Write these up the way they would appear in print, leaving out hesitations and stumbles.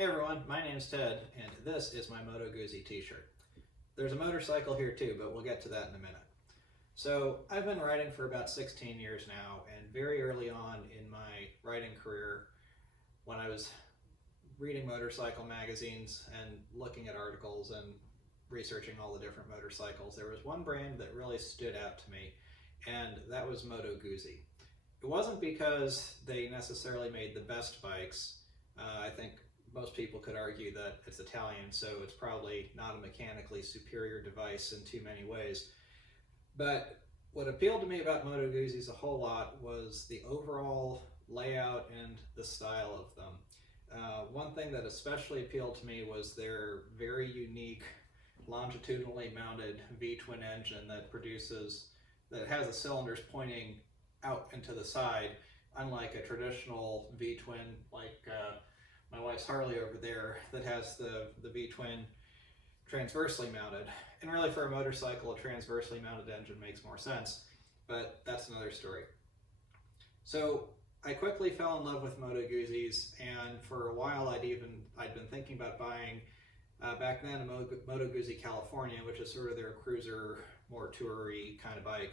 Hey everyone, my name is Ted, and this is my Moto Guzzi t-shirt. There's a motorcycle here too, but we'll get to that in a minute. So I've been riding for about 16 years now, and very early on in my riding career, when I was reading motorcycle magazines and looking at articles and researching all the different motorcycles, there was one brand that really stood out to me, and that was Moto Guzzi. It wasn't because they necessarily made the best bikes. I think most people could argue that it's Italian, so it's probably not a mechanically superior device in too many ways. But what appealed to me about Moto Guzzi's a whole lot was the overall layout and the style of them. One thing that especially appealed to me was their very unique longitudinally mounted V-twin engine that has the cylinders pointing out into the side, unlike a traditional V-twin like my wife's Harley over there that has the V-twin transversely mounted. And really for a motorcycle, a transversely mounted engine makes more sense, but that's another story. So I quickly fell in love with Moto Guzzi's, and for a while I'd been thinking about buying, back then, a Moto Guzzi California, which is sort of their cruiser, more toury kind of bike.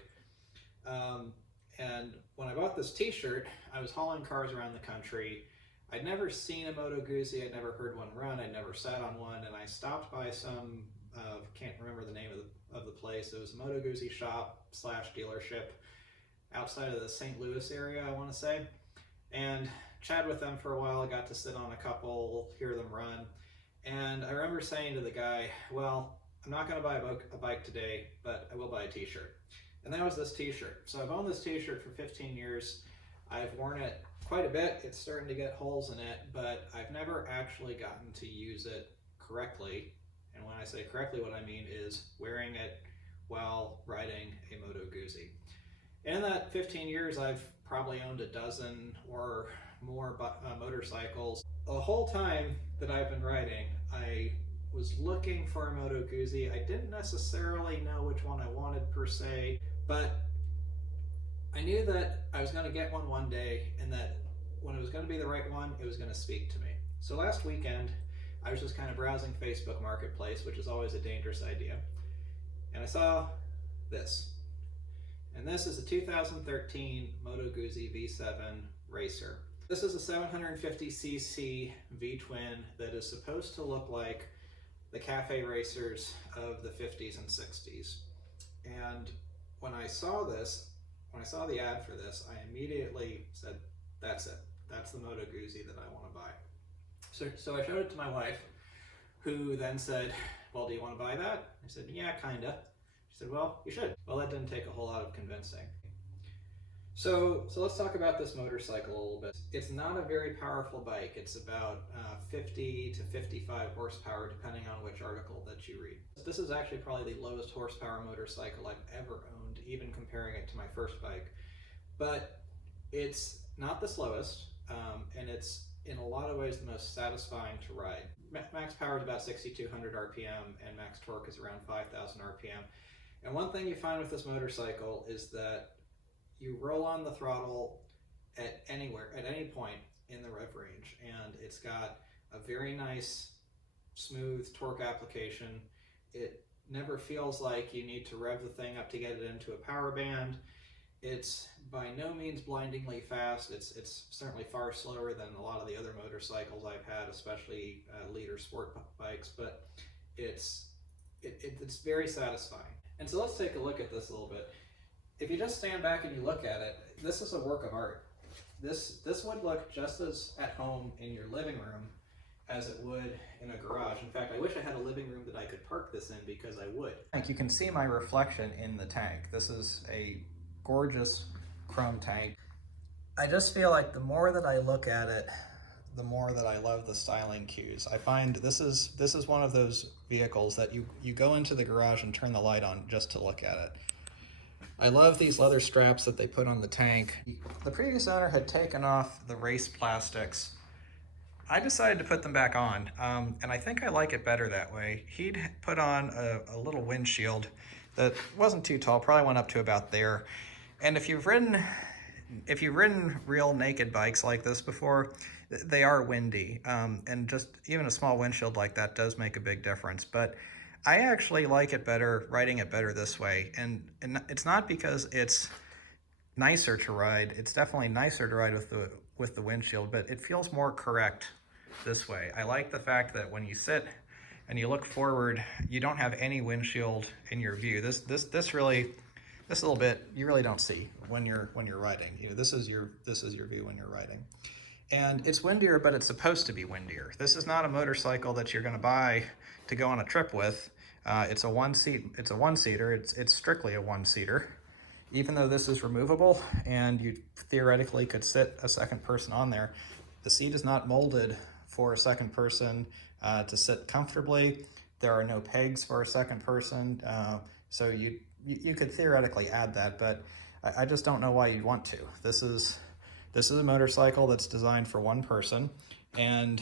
And when I bought this t-shirt, I was hauling cars around the country. I'd never seen a Moto Guzzi, I'd never heard one run, I'd never sat on one, and I stopped by some, can't remember the name of the place. It was a Moto Guzzi shop / dealership outside of the St. Louis area, I want to say, and chatted with them for a while. I got to sit on a couple, hear them run, and I remember saying to the guy, well, I'm not going to buy a bike today, but I will buy a t-shirt. And that was this t-shirt. So I've owned this t-shirt for 15 years. I've worn it quite a bit. It's starting to get holes in it, but I've never actually gotten to use it correctly. And when I say correctly, what I mean is wearing it while riding a Moto Guzzi. In that 15 years, I've probably owned a dozen or more motorcycles. The whole time that I've been riding, I was looking for a Moto Guzzi. I didn't necessarily know which one I wanted per se, but I knew that I was going to get one day, and that when it was going to be the right one, it was going to speak to me. So last weekend, I was just kind of browsing Facebook Marketplace, which is always a dangerous idea, and I saw this. And this is a 2013 Moto Guzzi V7 Racer. This is a 750cc V-twin that is supposed to look like the cafe racers of the 50s and 60s. And when I saw the ad for this, I immediately said, that's it. That's the Moto Guzzi that I want to buy. So I showed it to my wife, who then said, well, do you want to buy that? I said, yeah, kinda. She said, well, you should. Well, that didn't take a whole lot of convincing. So let's talk about this motorcycle a little bit. It's not a very powerful bike. It's about 50 to 55 horsepower, depending on which article that you read. This is actually probably the lowest horsepower motorcycle I've ever owned, even comparing it to my first bike. But it's not the slowest, and it's in a lot of ways the most satisfying to ride. Max power is about 6,200 RPM, and max torque is around 5,000 RPM. And one thing you find with this motorcycle is that you roll on the throttle at any point in the rev range, and it's got a very nice, smooth torque application. It never feels like you need to rev the thing up to get it into a power band. It's by no means blindingly fast. It's certainly far slower than a lot of the other motorcycles I've had, especially leader sport bikes, but it's very satisfying. And so let's take a look at this a little bit. If you just stand back and you look at it, this is a work of art. This would look just as at home in your living room as it would in a garage. In fact, I wish I had a living room that I could park this in, because I would. You can see my reflection in the tank. This is a gorgeous chrome tank. I just feel like the more that I look at it, the more that I love the styling cues. I find this is one of those vehicles that you go into the garage and turn the light on just to look at it. I love these leather straps that they put on the tank. The previous owner had taken off the race plastics. I decided to put them back on, and I think I like it better that way. He'd put on a little windshield that wasn't too tall, probably went up to about there. And if you've ridden real naked bikes like this before, they are windy, and just even a small windshield like that does make a big difference. But I actually like it better, riding it better this way, and it's not because it's nicer to ride. It's definitely nicer to ride with the windshield, but it feels more correct this way. I like the fact that when you sit and you look forward, you don't have any windshield in your view. This really, this little bit you really don't see when you're riding. You know, this is your view when you're riding. And it's windier, but it's supposed to be windier. This is not a motorcycle that you're going to buy to go on a trip with. It's a one-seater. It's strictly a one-seater. Even though this is removable and you theoretically could sit a second person on there, the seat is not molded for a second person to sit comfortably. There are no pegs for a second person, so you could theoretically add that, but I just don't know why you'd want to. This is a motorcycle that's designed for one person, and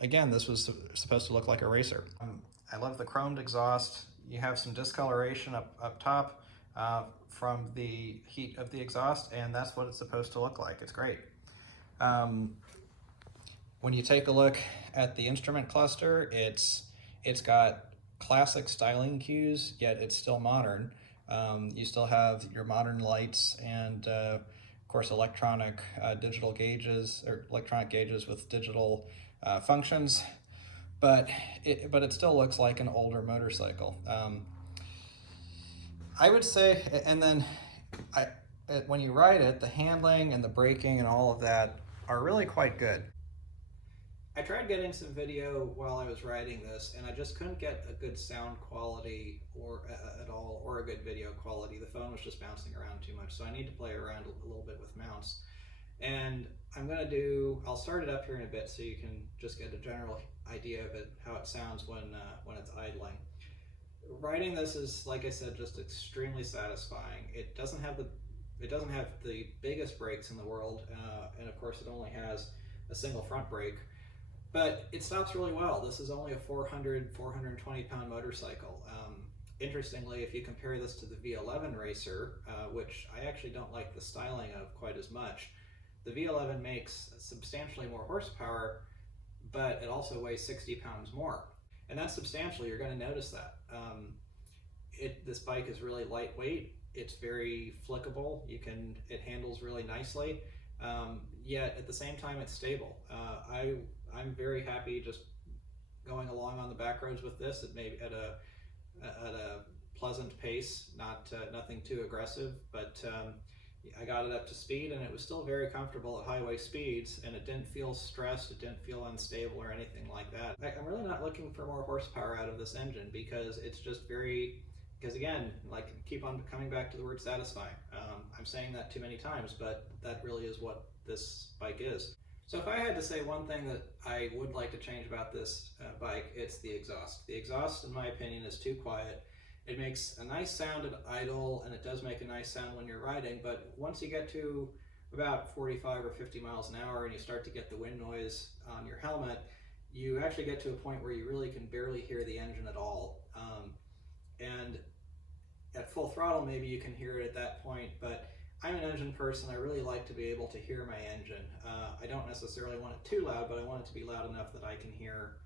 again, this was supposed to look like a racer. I love the chromed exhaust. You have some discoloration up top from the heat of the exhaust, and that's what it's supposed to look like. It's great. When you take a look at the instrument cluster, it's got classic styling cues, yet it's still modern. You still have your modern lights and of course electronic digital gauges, or electronic gauges with digital functions, but it still looks like an older motorcycle. I would say, and then I, when you ride it, the handling and the braking and all of that are really quite good. I tried getting some video while I was riding this, and I just couldn't get a good sound quality or at all, or a good video quality. The phone was just bouncing around too much, so I need to play around a little bit with mounts. And I'll start it up here in a bit so you can just get a general idea of it, how it sounds when it's idling. Riding this is, like I said, just extremely satisfying. It doesn't have the biggest brakes in the world, and of course it only has a single front brake, but it stops really well. This is only a 420 pound motorcycle. Interestingly, if you compare this to the V11 Racer, which I actually don't like the styling of quite as much, the V11 makes substantially more horsepower, but it also weighs 60 pounds more. And that's substantial. You're going to notice that. This bike is really lightweight. It's very flickable. It handles really nicely. Yet at the same time, it's stable. I'm very happy just going along on the back roads with this. It may at a pleasant pace, nothing too aggressive, but I got it up to speed, and it was still very comfortable at highway speeds, and it didn't feel stressed, it didn't feel unstable or anything like that. I'm really not looking for more horsepower out of this engine, because it's just because again, like, keep on coming back to the word satisfying. I'm saying that too many times, but that really is what this bike is. So if I had to say one thing that I would like to change about this bike, it's the exhaust. The exhaust, in my opinion, is too quiet. It makes a nice sound at idle, and it does make a nice sound when you're riding, but once you get to about 45 or 50 miles an hour and you start to get the wind noise on your helmet, you actually get to a point where you really can barely hear the engine at all. And at full throttle, maybe you can hear it at that point, but I'm an engine person. I really like to be able to hear my engine. I don't necessarily want it too loud, but I want it to be loud enough that I can hear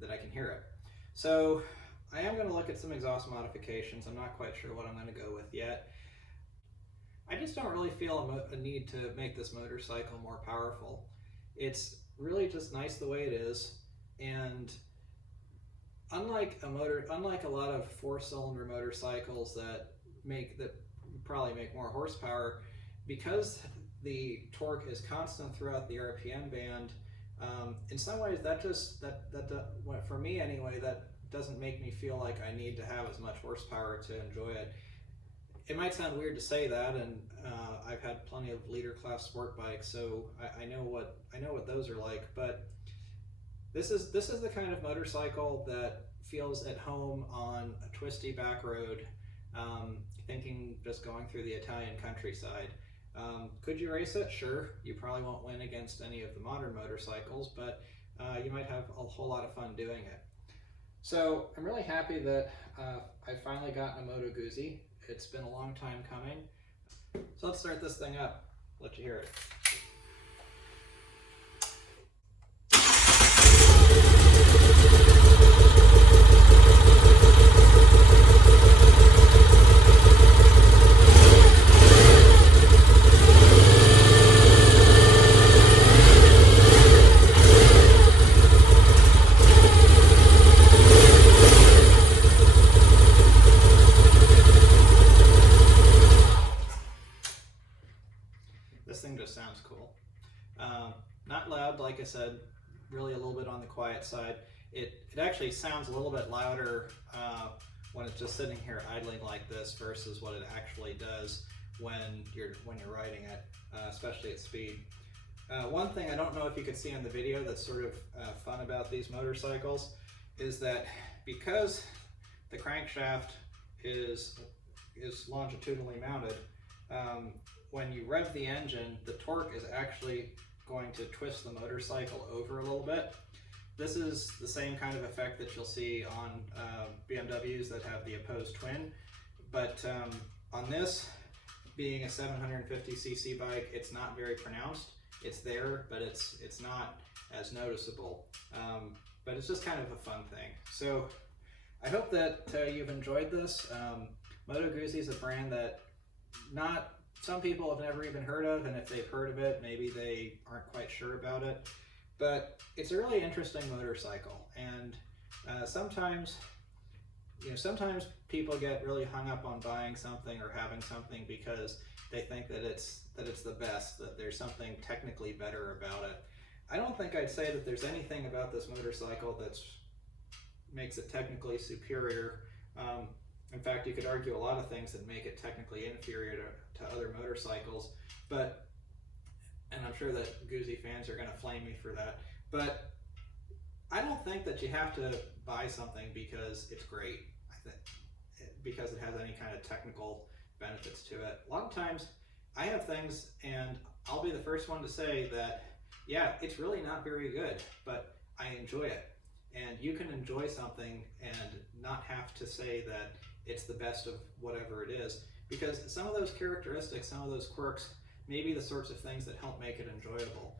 it. So I am going to look at some exhaust modifications. I'm not quite sure what I'm going to go with yet. I just don't really feel a need to make this motorcycle more powerful. It's really just nice the way it is, and unlike a lot of four-cylinder motorcycles that probably make more horsepower, because the torque is constant throughout the RPM band. In some ways, for me anyway, that doesn't make me feel like I need to have as much horsepower to enjoy it. It might sound weird to say that, and I've had plenty of leader class sport bikes, so I know what those are like. But this is the kind of motorcycle that feels at home on a twisty back road, thinking just going through the Italian countryside. Could you race it? Sure. You probably won't win against any of the modern motorcycles, but you might have a whole lot of fun doing it. So I'm really happy that I finally got a Moto Guzzi. It's been a long time coming. So let's start this thing up. Let you hear it. quiet side. It actually sounds a little bit louder when it's just sitting here idling like this versus what it actually does when you're riding it, especially at speed. One thing I don't know if you can see on the video that's sort of fun about these motorcycles is that because the crankshaft is longitudinally mounted, when you rev the engine, the torque is actually going to twist the motorcycle over a little bit. This is the same kind of effect that you'll see on BMWs that have the opposed twin, but on this, being a 750cc bike, it's not very pronounced. It's there, but it's not as noticeable. But it's just kind of a fun thing. So I hope that you've enjoyed this. Moto Guzzi is a brand that some people have never even heard of, and if they've heard of it, maybe they aren't quite sure about it. But it's a really interesting motorcycle, and sometimes people get really hung up on buying something or having something because they think that it's the best, that there's something technically better about it. I don't think I'd say that there's anything about this motorcycle that makes it technically superior. In fact, you could argue a lot of things that make it technically inferior to other motorcycles, and I'm sure that Guzzi fans are going to flame me for that, but I don't think that you have to buy something because it's great, because it has any kind of technical benefits to it. A lot of times I have things and I'll be the first one to say that, yeah, it's really not very good, but I enjoy it. And you can enjoy something and not have to say that it's the best of whatever it is, because some of those characteristics, some of those quirks, may be the sorts of things that help make it enjoyable.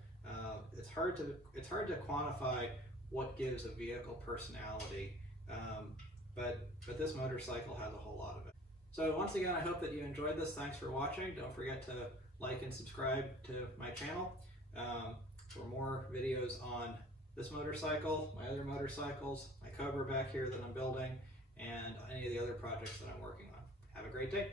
It's hard to quantify what gives a vehicle personality, but this motorcycle has a whole lot of it. So once again, I hope that you enjoyed this. Thanks for watching. Don't forget to like and subscribe to my channel for more videos on this motorcycle, my other motorcycles, my Cobra back here that I'm building, and any of the other projects that I'm working on. Have a great day.